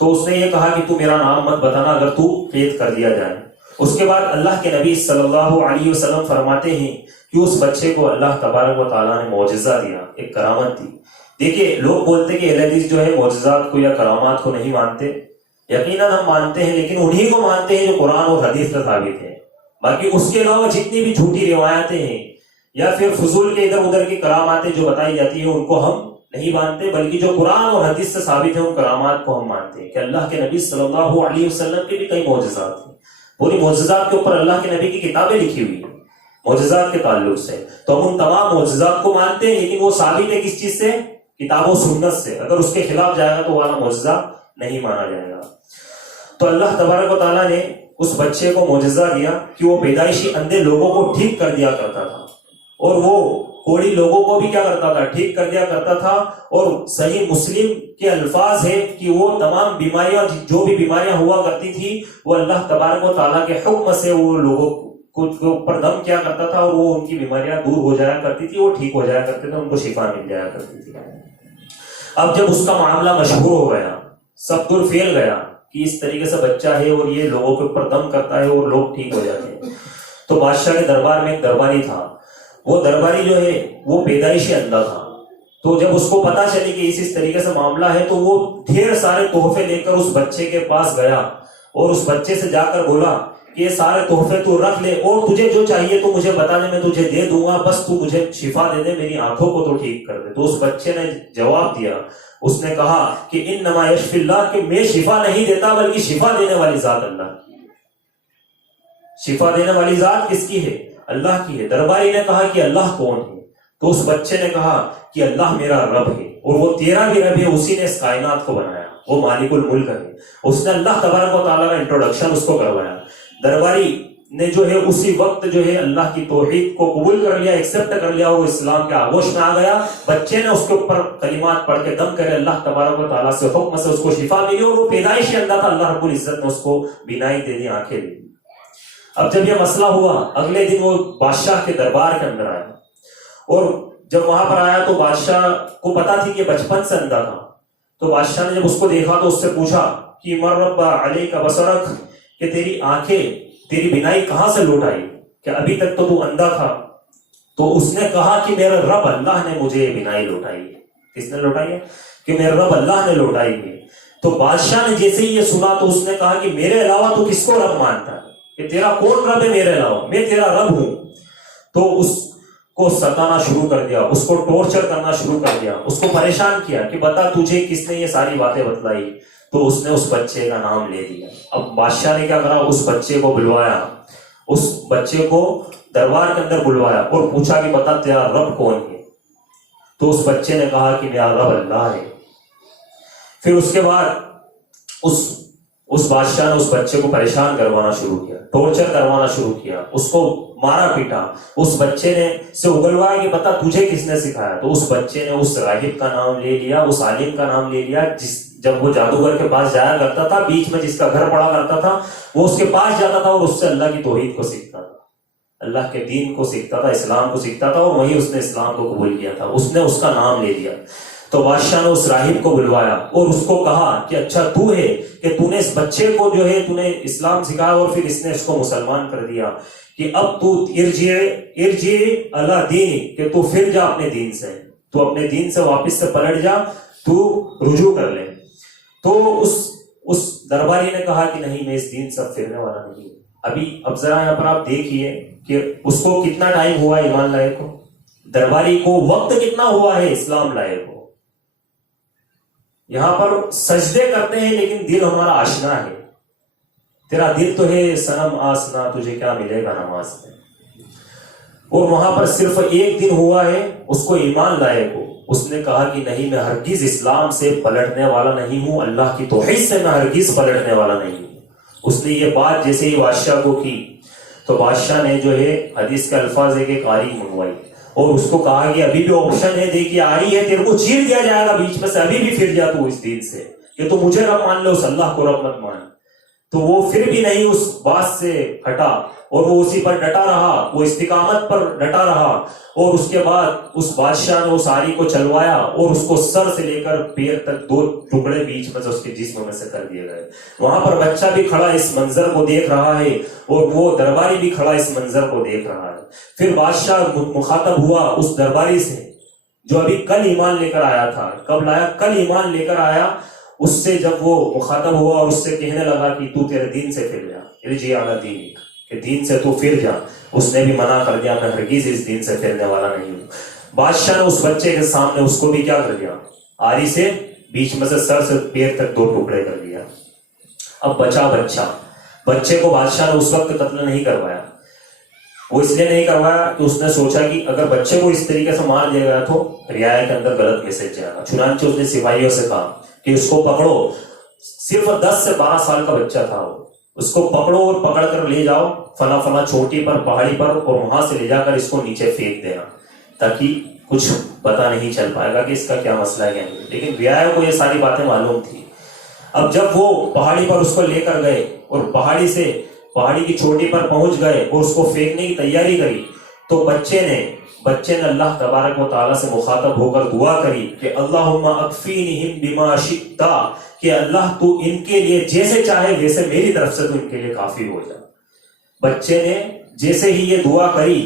تو اس نے یہ کہا کہ تو میرا نام مت بتانا اگر تو قید کر دیا جائے، اس کے بعد اللہ کے نبی صلی اللہ علیہ وسلم فرماتے ہیں کہ اس بچے کو اللہ تبارک و تعالیٰ نے معجزہ دیا، ایک کرامت دی. دیکھیے لوگ بولتے کہ اہل حدیث جو ہے معجزات کو یا کرامات کو نہیں مانتے. یقیناً ہم مانتے ہیں، لیکن انہی کو مانتے ہیں جو قرآن اور حدیث سے ثابت ہیں. باقی اس کے علاوہ جتنی بھی جھوٹی روایتیں ہیں یا پھر فضول کے ادھر ادھر کی کراماتیں جو بتائی جاتی ہیں ان کو ہم نہیں مانتے، بلکہ جو قرآن اور حدیث سے ثابت ہیں ان کرامات کو ہم مانتے ہیں. کہ اللہ کے نبی صلی اللہ علیہ وسلم کے بھی کئی معجزات ہیں، پوری معجزات کے اوپر اللہ کے نبی کی کتابیں لکھی ہوئی ہیں معجزات کے تعلق سے. تو ہم ان تمام معجزات کو مانتے ہیں، لیکن وہ ثابت ہے کس چیز سے؟ کتاب و سنت سے. اگر اس کے خلاف جائے گا تو والا معجزہ نہیں مانا جائے گا. تو اللہ تبارک و تعالیٰ نے اس بچے کو معجزہ دیا کہ وہ پیدائشی اندھے لوگوں کو ٹھیک کر دیا کرتا تھا، اور وہ کوڑی لوگوں کو بھی کیا کرتا تھا؟ ٹھیک کر دیا کرتا تھا. اور صحیح مسلم کے الفاظ ہے کہ وہ تمام بیماریاں، جو بھی بیماریاں ہوا کرتی تھی، وہ اللہ تبارک و تعالیٰ کے حکم سے وہ لوگوں کو اوپر دم کیا کرتا تھا، اور وہ ان کی بیماریاں دور ہو جایا کرتی تھی، وہ ٹھیک ہو جایا کرتے تھے، ان کو شفا مل جایا کرتی تھی. اب جب اس کا معاملہ مشہور ہو گیا، سب دور پھیل گیا کہ اس طریقے سے بچہ ہے اور یہ لوگوں کے اوپر دم کرتا ہے اور لوگ ٹھیک ہو جاتے ہیں، تو بادشاہ کے دربار میں ایک درباری تھا. وہ درباری جو ہے وہ پیدائشی اندھا تھا. تو جب اس کو پتا چلی کہ اس طریقے سے معاملہ ہے، تو وہ ڈھیر سارے تحفے لے کر اس بچے کے پاس گیا اور اس بچے سے جا کر بولا کہ یہ سارے تحفے تو رکھ لے، اور تجھے جو چاہیے تو مجھے بتانے میں تجھے دے دوں گا، بس تو مجھے شفا دے دے، میری آنکھوں کو تو ٹھیک کر دے. تو اس بچے نے جواب دیا، اس نے کہا کہ انما یشفی اللہ، کہ میں شفا نہیں دیتا بلکہ شفا دینے والی ذات اللہ کی ہے. شفا دینے والی ذات کس کی ہے؟ اللہ کی ہے. درباری نے کہا کہ اللہ کون ہے؟ تو اس بچے نے کہا کہ اللہ میرا رب ہے، اور وہ تیرا بھی رب ہے، اسی نے اس کائنات کو بنایا، وہ مالک الملک ہے. اس نے اللہ تبارک و تعالیٰ کا انٹروڈکشن اس کو کروایا. درباری نے جو ہے اسی وقت جو ہے اللہ کی توحید کو قبول کر لیا، ایکسپٹ کر لیا، وہ اسلام کے آغوش میں آ گیا. بچے نے اس کے اوپر کلمات پڑھ کے دم کرے، اللہ تبارک و تعالیٰ سے حکم سے اس کو شفا ملی، اور وہ پیدائشی اندھا تھا، اللہ رب العزت نے اس کو بینائی دے دی، آنکھیں دے دی. اب جب یہ مسئلہ ہوا، اگلے دن وہ بادشاہ کے دربار کے اندر آیا، اور جب وہاں پر آیا تو بادشاہ کو پتا تھی کہ بچپن سے اندھا تھا. تو بادشاہ نے جب اس کو دیکھا تو اس سے پوچھا کہ مر علیک بصرک، کہ تیری آنکھیں، تیری بینائی کہاں سے لوٹ آئی، کہ ابھی تک تو اندھا تھا. تو اس نے کہا کہ میرے رب اللہ نے مجھے یہ بینائی لوٹائی ہے. کس نے لوٹائی ہے؟ کہ میرے رب اللہ نے لوٹائی ہے. تو بادشاہ نے جیسے ہی یہ سنا تو اس نے کہا کہ میرے علاوہ تو کس کو رب مانتا ہے، کہ تیرا کون رب ہے میرے علاوہ، میں تیرا رب ہوں. تو اس کو ستانا شروع کر دیا، اس کو ٹورچر کرنا شروع کر دیا، اس کو پریشان کیا کہ بتا تجھے کس نے یہ ساری باتیں بتلائی. تو اس نے اس بچے کا نام لے دیا. اب بادشاہ نے کیا کرا، اس بچے کو بلوایا، اس بچے کو دربار کے اندر بلوایا اور پوچھا کہ بتا تیرا رب کون ہے. تو اس بچے نے کہا کہ میرا رب اللہ ہے. پھر اس کے بعد اس بادشاہ نے اس بچے کو پریشان کروانا شروع کیا، ٹورچر کروانا شروع کیا، اس کو مارا پیٹا. اس بچے نے سے اگلوایا کہ بتا تجھے کس نے سکھایا. تو اس بچے نے اس راہب کا نام لے لیا، اس عالم کا نام لے لیا، جب وہ جادوگر کے پاس جایا کرتا تھا، بیچ میں جس کا گھر پڑا کرتا تھا، وہ اس کے پاس جاتا تھا اور اس سے اللہ کی توحید کو سیکھتا تھا، اللہ کے دین کو سیکھتا تھا، اسلام کو سیکھتا تھا، اور وہی اس نے اسلام کو قبول کیا تھا. اس نے اس کا نام لے لیا. تو بادشاہ نے اس راہب کو بلوایا اور اس کو کہا کہ اچھا تو ہے کہ تو نے اس بچے کو جو ہے تو نے اسلام سکھایا اور پھر اس نے اس کو مسلمان کر دیا، کہ اب تو ارجع اللہ دین، کہ تو پھر جا اپنے دین سے، تو اپنے دین سے واپس سے پلٹ جا، تو رجوع کر لے. تو اس درباری نے کہا کہ نہیں، میں اس دین سے پھرنے والا نہیں. اب ذرا یہاں پر آپ دیکھیے کہ اس کو کتنا ٹائم ہوا ایمان لائے کو، درباری کو وقت کتنا ہوا ہے اسلام لائے کو. یہاں پر سجدے کرتے ہیں لیکن دل ہمارا آشنا ہے. تیرا دل تو ہے صنم آسنا، تجھے کیا ملے گا نماز میں. اور وہاں پر صرف ایک دن ہوا ہے اس کو ایمان لائے کو. اس نے کہا کہ نہیں، میں ہرگز اسلام سے پلٹنے والا نہیں ہوں، اللہ کی توحید سے میں ہرگز پلٹنے والا نہیں ہوں. اس نے یہ بات جیسے ہی بادشاہ کو کی تو بادشاہ نے جو ہے حدیث کے الفاظ ہے کہ قاری منگوائی اور اس کو کہا کہ ابھی بھی آپشن ہے، دیکھیے آئی ہے، تیرے کو چیر دیا جائے گا بیچ میں سے، ابھی بھی پھر جا تو اس دین سے، کہ تو مجھے رب مان لے، اس اللہ کو رب مت مان. تو وہ پھر بھی نہیں اس بات سے ہٹا اور وہ اسی پر ڈٹا رہا, وہ استقامت پر ڈٹا رہا. اور اس کے بعد اس بادشاہ نے اس آری کو چلوایا اور اس کو سر سے لے کر پیر تک 2 ٹکڑے بیچ میں سے اس کے جسم میں سے کر دیے گئے. وہاں پر بچہ بھی کھڑا اس منظر کو دیکھ رہا ہے اور وہ درباری بھی کھڑا اس منظر کو دیکھ رہا ہے. پھر بادشاہ مخاطب ہوا اس درباری سے جو ابھی کل ایمان لے کر آیا تھا. کب لایا؟ کل ایمان لے کر آیا. اس سے جب وہ مخاطب ہوا اور اس سے کہنے لگا کہ تو تیرے دین سے پھر جا, ارجع علی دینک, کہ دین سے تو پھر جا. اس نے بھی منع کر دیا, میں ہرگز اس دین سے پھرنے والا نہیں ہوں. بادشاہ نے اس بچے کے سامنے اس کو بھی کیا کر دیا, آری سے بیچ میں سے سر سے پیر تک 2 ٹکڑے کر دیا. اب بچے کو بادشاہ نے اس وقت قتل نہیں کروایا. وہ اس لیے نہیں کروایا کہ اس نے سوچا کہ اگر بچے کو اس طریقے سے مار دیا گیا تو رعایا کے اندر غلط میسج جائے گا. چنانچہ اس نے سپاہیوں سے کہا کہ اس کو پکڑو. صرف 10 سے 12 سال کا بچہ تھا وہ. اس کو پکڑو اور پکڑ کر لے جاؤ فلاں چوٹی پر, پہاڑی پر, اور وہاں سے لے جا کر اس کو نیچے پھینک دینا تاکہ کچھ پتا نہیں چل پائے گا کہ اس کا کیا مسئلہ ہے. لیکن رعایا کو یہ ساری باتیں معلوم تھی. اب جب وہ پہاڑی پر اس کو لے کر گئے اور پہاڑی کی چوٹی پر پہنچ گئے اور اس کو پھینکنے کی تیاری کری, تو بچے نے اللہ تبارک و تعالیٰ سے مخاطب ہو کر دعا کری کہ اللہم اکفینہم بما شئت, کہ اللہ تو ان کے لیے جیسے چاہے ویسے میری طرف سے تو ان کے لیے کافی ہو جائے. بچے نے جیسے ہی یہ دعا کری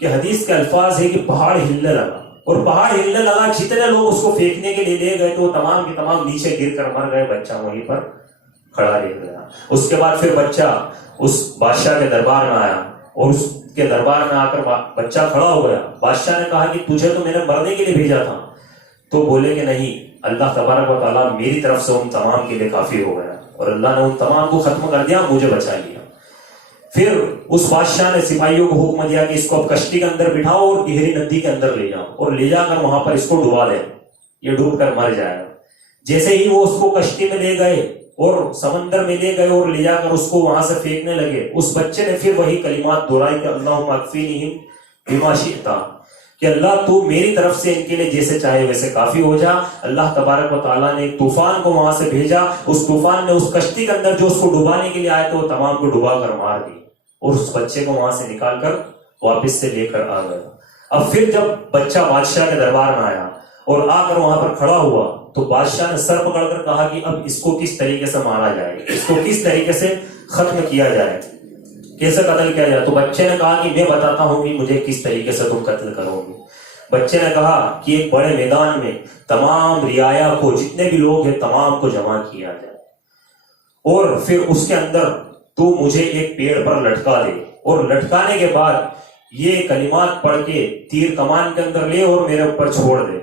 کہ حدیث کے الفاظ ہے کہ پہاڑ ہلنے لگا, اور پہاڑ ہلنے لگا. جتنے لوگ اس کو پھینکنے کے لیے لے گئے تو وہ تمام کے تمام نیچے گر کر مر گئے. بچہ وہیں پر کھڑا رہ گیا. اس کے بعد پھر بچہ اس بادشاہ کے دربار میں آیا اور اس کے دربار میں آ کر بچہ کھڑا ہو گیا. بادشاہ نے کہا کہ تجھے تو میں نے مرنے کے لیے بھیجا تھا. تو بولے کہ نہیں, اللہ تبارک و تعالیٰ میری طرف سے ان تمام کے لیے کافی ہو گیا, اور اللہ نے ان تمام کو ختم کر دیا, مجھے بچا لیا. پھر اس بادشاہ نے سپاہیوں کو حکم دیا کہ اس کو اب کشتی کے اندر بٹھاؤ اور گہری ندی کے اندر لے جاؤ, اور لے جا کر وہاں پر اس کو ڈبا دیں, یہ ڈوب کر مر جائے گا. جیسے ہی وہ اس کو کشتی میں لے گئے اور سمندر میں لے گئے اور لے جا کر اس کو وہاں سے پھینکنے لگے, اس بچے نے پھر وہی کلمات دہرائی کہ اللہم اکفینہم بما شئت, کہ اللہ تو میری طرف سے ان کے لیے جیسے چاہے ویسے کافی ہو جا. اللہ تبارک و تعالیٰ نے ایک طوفان کو وہاں سے بھیجا. اس طوفان نے اس کشتی کے اندر جو اس کو ڈبانے کے لیے آئے تھے وہ تمام کو ڈبا کر مار دی, اور اس بچے کو وہاں سے نکال کر واپس سے لے کر آ گیا. اب پھر جب بچہ بادشاہ کے دربار میں آیا اور آ کر وہاں پر کھڑا ہوا, تو بادشاہ نے سر پکڑ کر کہا کہ اب اس کو کس طریقے سے مارا جائے, اس کو کس طریقے سے ختم کیا جائے, کیسے قتل کیا جائے. تو بچے نے کہا کہ میں بتاتا ہوں کہ مجھے کس طریقے سے تم قتل کرو گے. بچے نے کہا کہ ایک بڑے میدان میں تمام رعایا کو, جتنے بھی لوگ ہیں تمام کو جمع کیا جائے, اور پھر اس کے اندر تو مجھے ایک پیڑ پر لٹکا دے, اور لٹکانے کے بعد یہ کلمات پڑھ کے تیر کمان کے اندر لے اور میرے اوپر چھوڑ دے.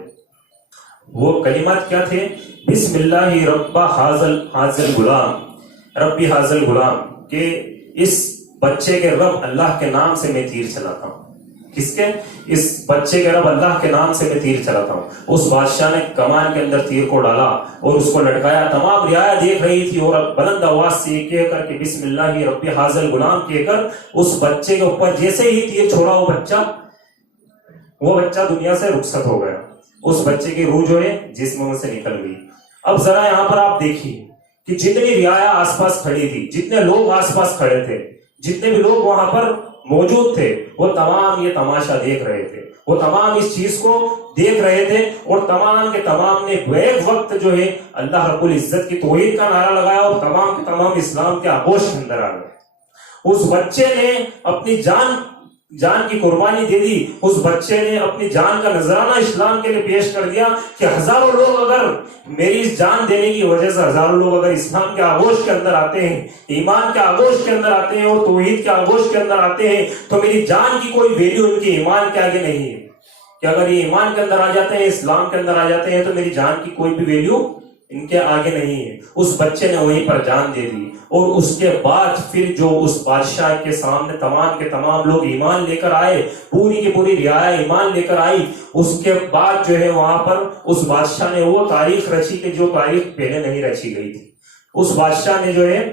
وہ کلمات کیا تھے؟ بسم اللہ رب حاضل غلام, ربی حاضل غلام, کہ اس بچے کے رب اللہ کے نام سے میں تیر چلاتا ہوں. کس کے؟ اس بچے کے رب اللہ کے نام سے میں تیر چلاتا ہوں. اس بادشاہ نے کمان کے اندر تیر کو ڈالا اور اس کو لٹکایا. تمام رعایا دیکھ رہی تھی, اور بلند آواز سے یہ کہہ کر کہ بسم اللہ رب حاضل غلام کہہ کر اس بچے کے اوپر جیسے ہی تیر چھوڑا وہ بچہ دنیا سے رخصت ہو گیا. اس بچے کی روح جو ہے جسم میں سے نکل گئی. اب ذرا یہاں پر آپ دیکھیے کہ جتنی رعایا آس پاس کھڑی تھی, جتنے لوگ آس پاس کھڑے تھے, جتنے بھی لوگ وہاں پر موجود تھے, وہ تمام یہ تماشا دیکھ رہے تھے, وہ تمام اس چیز کو دیکھ رہے تھے, اور تمام کے تمام نے ایک وقت جو ہے اللہ رب العزت کی توحید کا نعرہ لگایا, اور تمام کے تمام اسلام کے آغوش کے اندر آ گئے. اس بچے نے اپنی جان کی قربانی دے دی. اس بچے نے اپنی جان کا نذرانہ اسلام کے لیے پیش کر دیا کہ ہزاروں لوگ اگر میری اس جان دینے کی وجہ سے ہزاروں لوگ اگر اسلام کے آغوش کے اندر آتے ہیں, ایمان کے آغوش کے اندر آتے ہیں, اور توحید کے آغوش کے اندر آتے ہیں, تو میری جان کی کوئی ویلیو ان کے ایمان کے آگے نہیں ہے. کہ اگر یہ ایمان کے اندر آ جاتے ہیں, اسلام کے اندر آ جاتے ہیں, تو میری جان کی کوئی بھی ویلیو ان کے آگے نہیں ہے. اس بچے نے وہیں پر جان دے دی, اور اس کے بعد پھر جو اس بادشاہ کے سامنے تمام کے تمام لوگ ایمان لے کر آئے, پوری کی پوری رعایا ایمان لے کر آئی. اس کے بعد جو ہے وہاں پر اس بادشاہ نے وہ تاریخ رچی کہ جو تاریخ پہلے نہیں رچی گئی تھی. اس بادشاہ نے جو ہے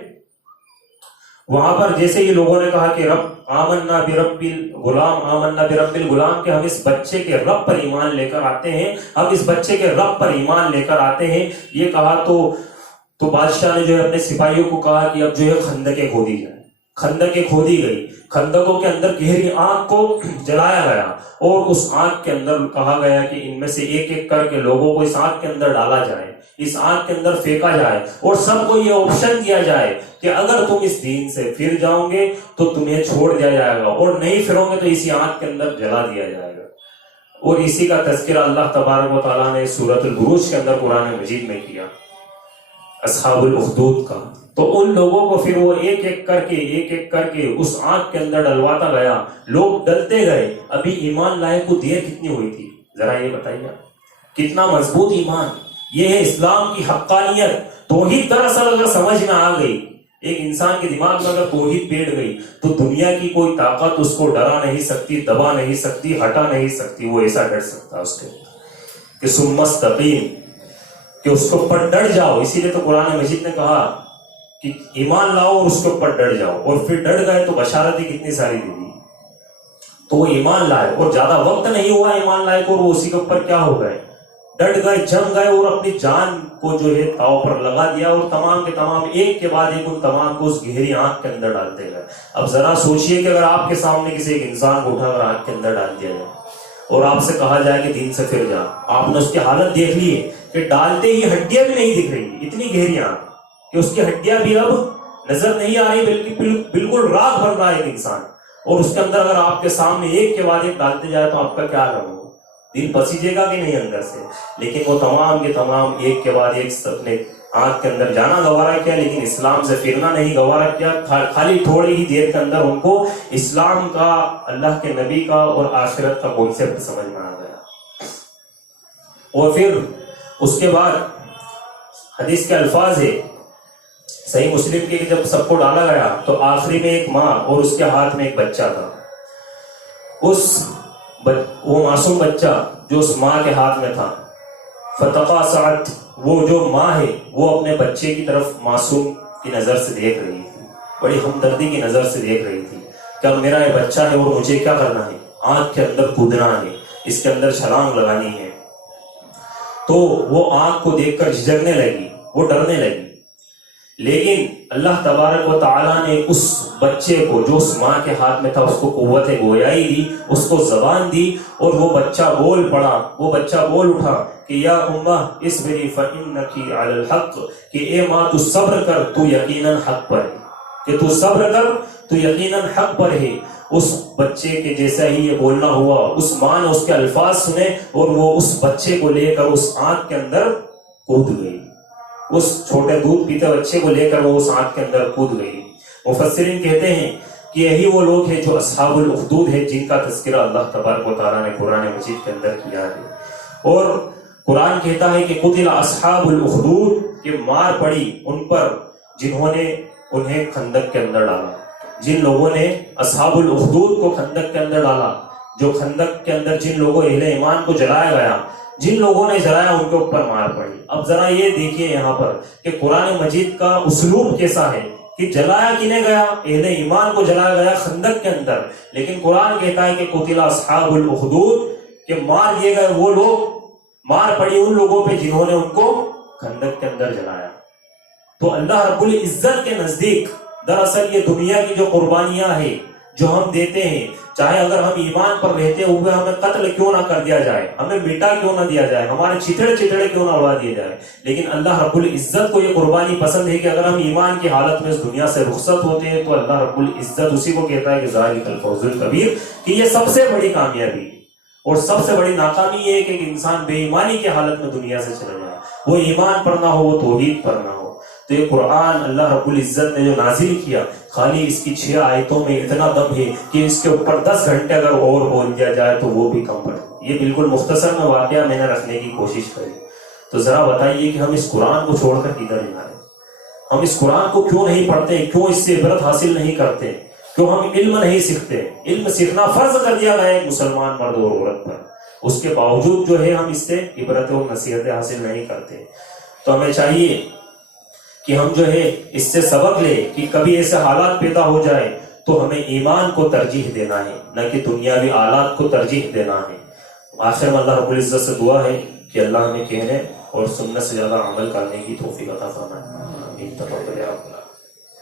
وہاں پر جیسے ہی لوگوں نے کہا کہ رب آمنا برب الغلام, کہ ہم اس بچے کے رب پر ایمان لے کر آتے ہیں, ہم اس بچے کے رب پر ایمان لے کر آتے ہیں, یہ کہا تو تو بادشاہ نے جو ہے اپنے سپاہیوں کو کہا کہ اب جو ہے خندقیں کھودی جائیں. خندقیں کھودی گئی. خندقوں کے اندر گہری آگ کو جلایا گیا اور اس آگ کے اندر کہا گیا کہ ان میں سے ایک ایک کر کے لوگوں کو اس آگ کے اندر ڈالا جائے, اس آگ کے اندر پھینکا جائے اور سب کو یہ آپشن دیا جائے کہ اگر تم اس دین سے پھر جاؤ گے تو تمہیں چھوڑ دیا جائے گا, اور نہیں پھرو گے تو اسی آگ کے اندر جلا دیا جائے گا. اور اسی کا تذکرہ اللہ تبارک و تعالیٰ نے سورۃ البروج کے اندر قرآن مجید میں کیا, اصحاب الاخدود کا. تو ان لوگوں کو پھر وہ ایک ایک کر کے اس آگ کے اندر ڈلواتا گیا. لوگ ڈلتے گئے. ابھی ایمان لائے کو دیر کتنی ہوئی تھی ذرا یہ بتائیے, کتنا مضبوط ایمان. یہ ہے اسلام کی حقانیت. توحید دراصل اگر سمجھ میں آ گئی, ایک انسان کے دماغ میں اگر توحید بیٹھ گئی تو دنیا کی کوئی طاقت اس کو ڈرا نہیں سکتی, دبا نہیں سکتی, ہٹا نہیں سکتی. وہ ایسا ڈر سکتا ہے اس کے کہ ثم استقیم, کہ اس کے اوپر ڈر جاؤ. اسی لیے تو قرآن مجید نے کہا کہ ایمان لاؤ اور اس کے اوپر ڈر جاؤ, اور پھر ڈر گئے تو بشارتیں کتنی ساری دی دی. تو وہ ایمان لائے اور زیادہ وقت نہیں ہوا ایمان لائے کو, اور وہ اسی کے اوپر کیا ہو گئے, ڈٹ گئے, جم گئے اور اپنی جان کو جو ہے تاؤ پر لگا دیا, اور تمام کے تمام ایک کے بعد ایک ان تمام کو اس گہری آنکھ کے اندر ڈالتے گئے. اب ذرا سوچئے کہ اگر آپ کے سامنے کسی ایک انسان کو اٹھا کر آنکھ کے اندر ڈال دیا جائے اور آپ سے کہا جائے کہ دین سے پھر جا, آپ نے اس کی حالت دیکھ لی ہے کہ ڈالتے ہی ہڈیاں بھی نہیں دکھ رہی, اتنی گہری آنکھ کہ اس کی ہڈیاں بھی اب نظر نہیں آ رہی, بلکہ بالکل راکھ بن رہا ہے ایک انسان, اور اس کے اندر اگر آپ کے سامنے ایک کے بعد ایک ڈالتے جائے تو آپ کا کیا کروں, دل پسیجے گا کہ نہیں اندر سے. لیکن وہ تمام کے تمام ایک کے بعد ایک اپنے آنکھ کے اندر جانا گوارا کیا, لیکن اسلام سے پھرنا نہیں گوارا کیا. خالی تھوڑی ہی دیر کے اندر ان کو اسلام کا, اللہ کے نبی کا اور آخرت کا کانسیپٹ سمجھ میں آ گیا. اور پھر اس کے بعد حدیث کے الفاظ ہے صحیح مسلم کے, جب سب کو ڈالا گیا تو آخری میں ایک ماں اور اس کے ہاتھ میں ایک بچہ تھا. وہ معصوم بچہ جو اس ماں کے ہاتھ میں تھا, فتقاصعت, وہ جو ماں ہے وہ اپنے بچے کی طرف معصوم کی نظر سے دیکھ رہی تھی, بڑی ہمدردی کی نظر سے دیکھ رہی تھی کہ اب میرا یہ بچہ ہے اور مجھے کیا کرنا ہے, آنکھ کے اندر کودنا ہے, اس کے اندر چھلانگ لگانی ہے. تو وہ آنکھ کو دیکھ کر جھجکنے لگی, وہ ڈرنے لگی. لیکن اللہ تبارک و تعالیٰ نے اس بچے کو جو اس ماں کے ہاتھ میں تھا اس کو قوت گویائی دی, اس کو زبان دی, اور وہ بچہ بول پڑا, وہ بچہ بول اٹھا کہ یا امہ اصبری فإنکی علی الحق, کہ اے ماں تو صبر کر, تو یقیناً حق پر ہے, کہ تو صبر کر, تو یقیناً حق پر ہے. اس بچے کے جیسا ہی یہ بولنا ہوا, اس ماں نے اس کے الفاظ سنے اور وہ اس بچے کو لے کر اس آنکھ کے اندر کود گئی. اس چھوٹے دودھ پیتے بچے کو لے کر وہ اس آنکھ کے اندر کود گئی. مفسرین کہتے ہیں کہ یہی وہ لوگ ہیں جو اصحاب الاخدود ہیں, جن کا تذکرہ اللہ تبارک و تعالیٰ نے قرآن مجید کے اندر کیا ہے. اور قرآن کہتا ہے کہ قتل اصحاب الاخدود, کہ مار پڑی ان پر جنہوں نے انہیں خندق کے اندر ڈالا. جن لوگوں نے اصحاب الاخدود کو خندق کے اندر ڈالا, جو خندق کے اندر جن لوگوں اہل ایمان کو جلایا گیا, جن لوگوں نے جلایا ان کے اوپر مار پڑی. اب ذرا یہ دیکھیے یہاں پر کہ قرآن مجید کا اسلوب کیسا ہے, کہ جلایا کنہیں گیا, اہل ایمان کو جلایا گیا خندق کے اندر, لیکن قرآن کہتا ہے کہ قتل اصحاب الاخدود, کہ مار دیے گئے وہ لوگ, مار پڑی ان لوگوں پہ جنہوں نے ان کو خندق کے اندر جلایا. تو اللہ رب العزت کے نزدیک دراصل یہ دنیا کی جو قربانیاں ہیں جو ہم دیتے ہیں, چاہے اگر ہم ایمان پر رہتے ہوئے ہمیں قتل کیوں نہ کر دیا جائے, ہمیں مٹا کیوں نہ دیا جائے, ہمارے چتڑے کیوں نہ اڑا دیے جائے, لیکن اللہ رب العزت کو یہ قربانی پسند ہے کہ اگر ہم ایمان کی حالت میں اس دنیا سے رخصت ہوتے ہیں تو اللہ رب العزت اسی کو کہتا ہے کہ ذالک الفوز الکبیر, کہ یہ سب سے بڑی کامیابی اور سب سے بڑی ناکامی یہ ہے کہ انسان بے ایمانی کی حالت میں دنیا سے چلا جائے, وہ ایمان پر نہ ہو, وہ توحید پر نہ ہو. تو یہ قرآن اللہ رب العزت نے جو نازل کیا, خالی اس کی 6 آیتوں میں اتنا دم ہے کہ اس کے اوپر 10 گھنٹے اگر اور بول دیا جائے تو وہ بھی کم پڑے. یہ بالکل مختصر میں واقعہ میں نے رکھنے کی کوشش کری. تو ذرا بتائیے کہ ہم اس قرآن کو چھوڑ کر کدھر جائیں, ہم اس قرآن کو کیوں نہیں پڑھتے, کیوں اس سے عبرت حاصل نہیں کرتے, کیوں ہم علم نہیں سیکھتے. علم سیکھنا فرض کر دیا گیا ہے مسلمان مرد اور عورت پر, اس کے باوجود جو ہے ہم اس سے عبرت اور نصیحتیں حاصل نہیں کرتے. تو ہمیں چاہیے کہ ہم جو ہے اس سے سبق لے کہ کبھی ایسے حالات پیدا ہو جائے تو ہمیں ایمان کو ترجیح دینا ہے, نہ کہ دنیاوی آلات کو ترجیح دینا ہے. آخر میں اللہ رب العزت سے دعا ہے کہ اللہ ہمیں کہنے اور سنت سے زیادہ عمل کرنے کی توفیق عطا فرمائے. آمین. تقبل یا رب العالمین.